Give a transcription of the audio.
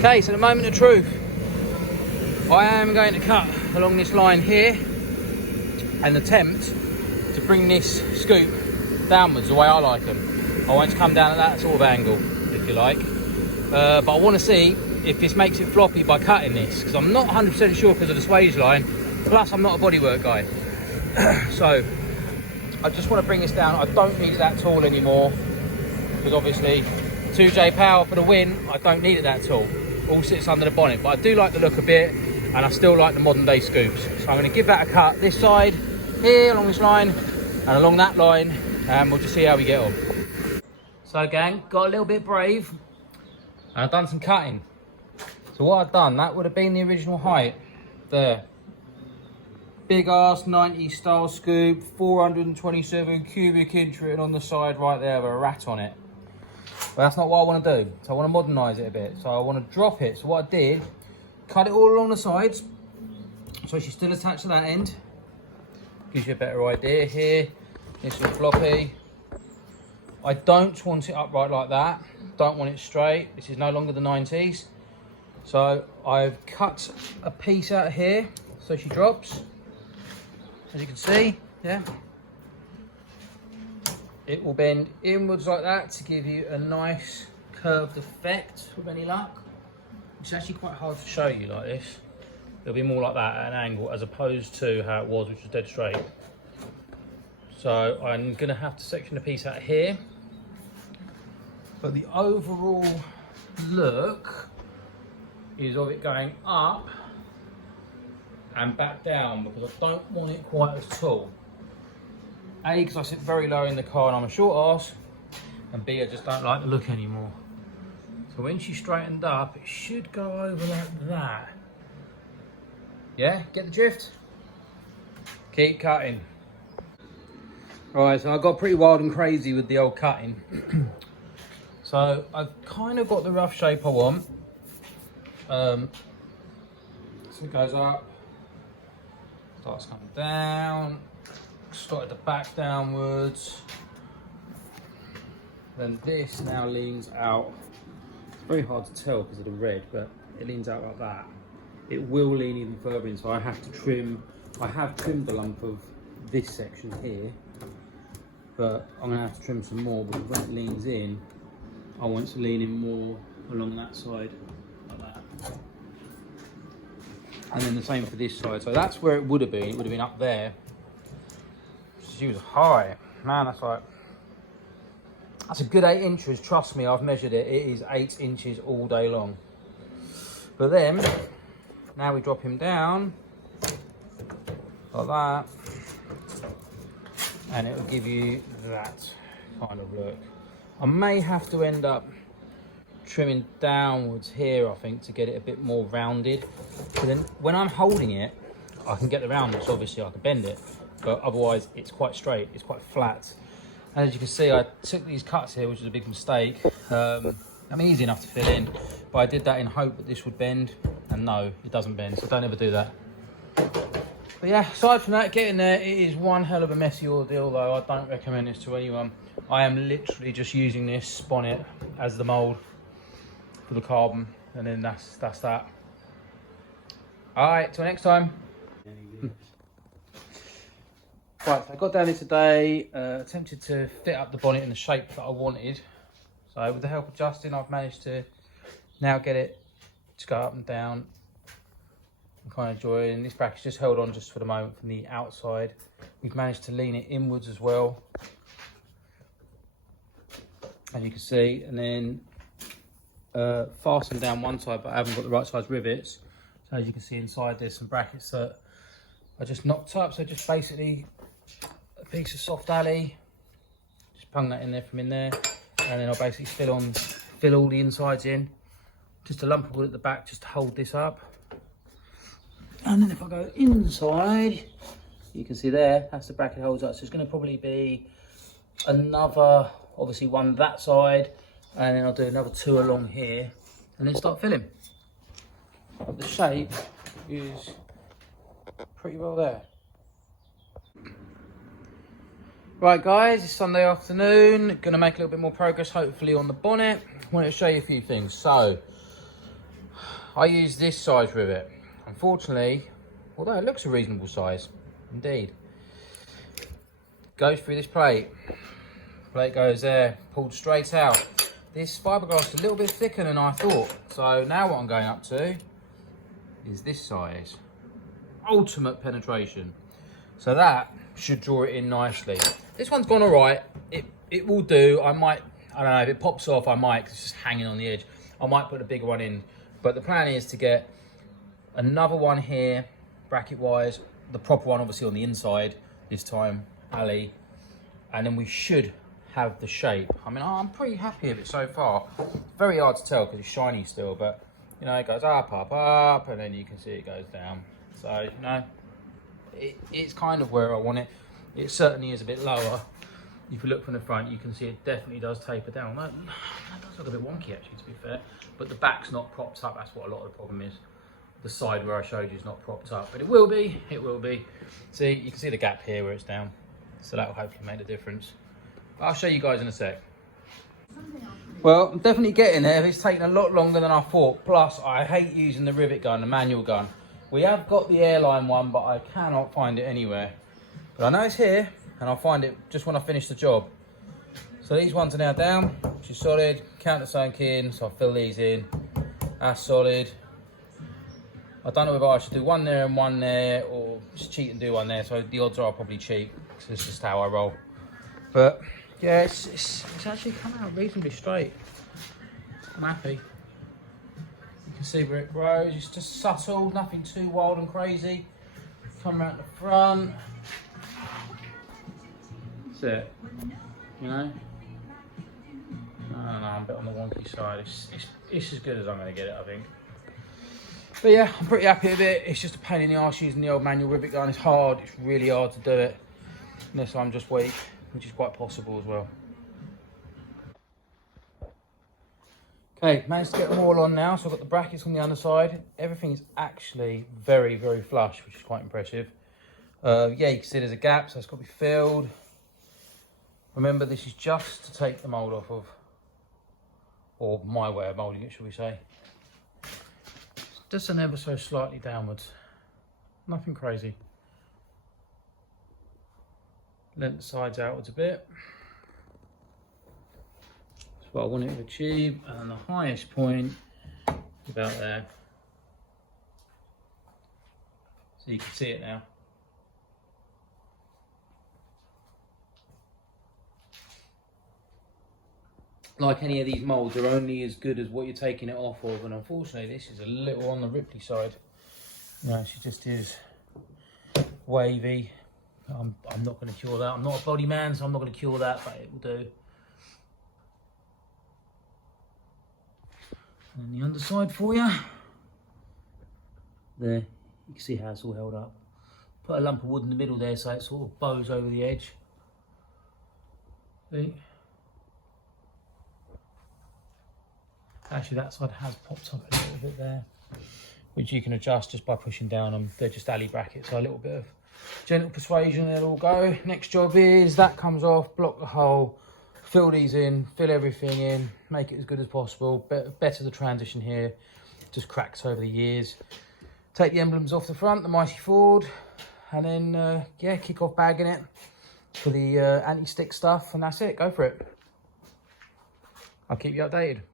Okay, so the moment of truth. I am going to cut along this line here and attempt to bring this scoop downwards the way I like them. I want it to come down at that sort of angle, if you like. But I want to see if this makes it floppy by cutting this, because I'm not 100% sure because of the swage line. Plus, I'm not a bodywork guy. So, I just want to bring this down. I don't need it that tall anymore, because obviously 2J power for the win, I don't need it that tall. All sits under the bonnet, but I do like the look a bit, and I still like the modern day scoops. So I'm going to give that a cut this side, here along this line, and along that line, and we'll just see how we get on. So gang, got a little bit brave, and I've done some cutting. So what I've done, that would have been the original height, there. Big ass 90s style scoop, 427 cubic inch written on the side right there with a rat on it. But that's not what I want to do. So I want to modernise it a bit. So I want to drop it. So what I did, cut it all along the sides. So she's still attached to that end. Gives you a better idea here. This is floppy. I don't want it upright like that. Don't want it straight. This is no longer the 90s. So I've cut a piece out here. So she drops. As you can see, yeah. It will bend inwards like that to give you a nice curved effect with any luck. It's actually quite hard to show you like this. It'll be more like that at an angle as opposed to how it was, which was dead straight. So I'm gonna have to section the piece out here. But the overall look is of it going up and back down, because I don't want it quite as tall. A, because I sit very low in the car and I'm a short arse, and B, I just don't like the look anymore. So when she's straightened up, it should go over like that. Yeah, get the drift? Keep cutting. Right, so I got pretty wild and crazy with the old cutting. So I've kind of got the rough shape I want. So it goes up, starts coming down, start at the back downwards. Then this now leans out. It's very hard to tell because of the red, but it leans out like that. It will lean even further in, so I have to trim. I have trimmed the lump of this section here, but I'm gonna have to trim some more because when it leans in, I want it to lean in more along that side, like that. And then the same for this side. So that's where it would have been. It would have been up there. She was high. Man, that's a good 8 inches. Trust me, I've measured it. It is 8 inches all day long. But then, now we drop him down, like that. And it will give you that kind of look. I may have to end up trimming downwards here, I think, to get it a bit more rounded. But then when I'm holding it, I can get the roundness, obviously I can bend it, but otherwise it's quite straight, it's quite flat. And as you can see, I took these cuts here, which is a big mistake. I mean, easy enough to fill in, but I did that in hope that this would bend, and no, it doesn't bend, so don't ever do that. But yeah, aside from that, getting there, it is one hell of a messy ordeal though. I don't recommend this to anyone. I am literally just using this bonnet as the mould for the carbon, and then that's that. Alright, till next time. Right, so I got down here today, attempted to fit up the bonnet in the shape that I wanted. So with the help of Justin, I've managed to now get it to go up and down. I'm kind of enjoying this bracket's just held on just for the moment from the outside. We've managed to lean it inwards as well, as you can see, and then fasten down one side, but I haven't got the right size rivets. So as you can see inside, there's some brackets that I just knocked up. So just basically a piece of soft alley, just pung that in there from in there, and then I'll basically fill all the insides in. Just a lump of wood at the back just to hold this up. And then if I go inside, you can see there, that's the bracket holds up. So it's going to probably be another, obviously one that side, and then I'll do another 2 along here, and then start filling. But the shape is pretty well there. Right guys, it's Sunday afternoon. Going to make a little bit more progress hopefully on the bonnet. I wanted to show you a few things. So I use this size rivet. Unfortunately, although it looks a reasonable size, indeed, goes through this plate. Plate goes there, pulled straight out. This fiberglass is a little bit thicker than I thought. So now what I'm going up to is this size. Ultimate penetration. So that should draw it in nicely. This one's gone all right. It will do. I don't know, if it pops off, I might, 'cause it's just hanging on the edge. I might put a bigger one in. But the plan is to get another one here, bracket wise, the proper one obviously on the inside this time, alley, and then we should have the shape. I mean, I'm pretty happy with it so far. Very hard to tell because it's shiny still, but you know, it goes up, up, up, and then you can see it goes down. So, you know, it's kind of where I want it. It certainly is a bit lower. If you look from the front, you can see it definitely does taper down. That does look a bit wonky actually, to be fair. But the back's not propped up. That's what a lot of the problem is. The side where I showed you is not propped up, but it will be. It will be. See, you can see the gap here where it's down. So that will hopefully make a difference. But I'll show you guys in a sec. Well, I'm definitely getting there. It's taken a lot longer than I thought. Plus, I hate using the rivet gun, the manual gun. We have got the airline one, but I cannot find it anywhere. But I know it's here, and I'll find it just when I finish the job. So these ones are now down, which is solid. Countersunk in, so I'll fill these in. That's solid. I don't know whether I should do one there and one there, or just cheat and do one there. So the odds are I'll probably cheat, because it's just how I roll. But yeah, it's actually come out reasonably straight. I'm happy. You can see where it grows. It's just subtle, nothing too wild and crazy. Come around the front. That's it. You know? No, I'm a bit on the wonky side. It's as good as I'm going to get it, I think. But yeah, I'm pretty happy with it. It's just a pain in the arse using the old manual rivet gun. It's hard. It's really hard to do it. Unless I'm just weak, which is quite possible as well. Okay, managed to get them all on now. So I've got the brackets on the underside. Everything's actually very, very flush, which is quite impressive. Yeah, you can see there's a gap, so it's got to be filled. Remember, this is just to take the mould off of, or my way of moulding it, shall we say. Just an ever so slightly downwards. Nothing crazy. Length the sides outwards a bit. That's what I wanted to achieve, and the highest point is about there. So you can see it now. Like any of these moulds, are only as good as what you're taking it off of, and unfortunately this is a little on the Ripley side. No, she just is wavy. I'm not going to cure that. I'm not a body man, so I'm not going to cure that, but it will do. And the underside for you. There, you can see how it's all held up. Put a lump of wood in the middle there so it sort of bows over the edge. See? Actually, that side has popped up a little bit there, which you can adjust just by pushing down them. They're just alley brackets, so a little bit of gentle persuasion, they'll all go. Next job is that comes off, block the hole, fill these in, fill everything in, make it as good as possible. Better the transition here, just cracks over the years. Take the emblems off the front, the Mighty Ford, and then yeah, kick off bagging it for the anti-stick stuff, and that's it. Go for it. I'll keep you updated.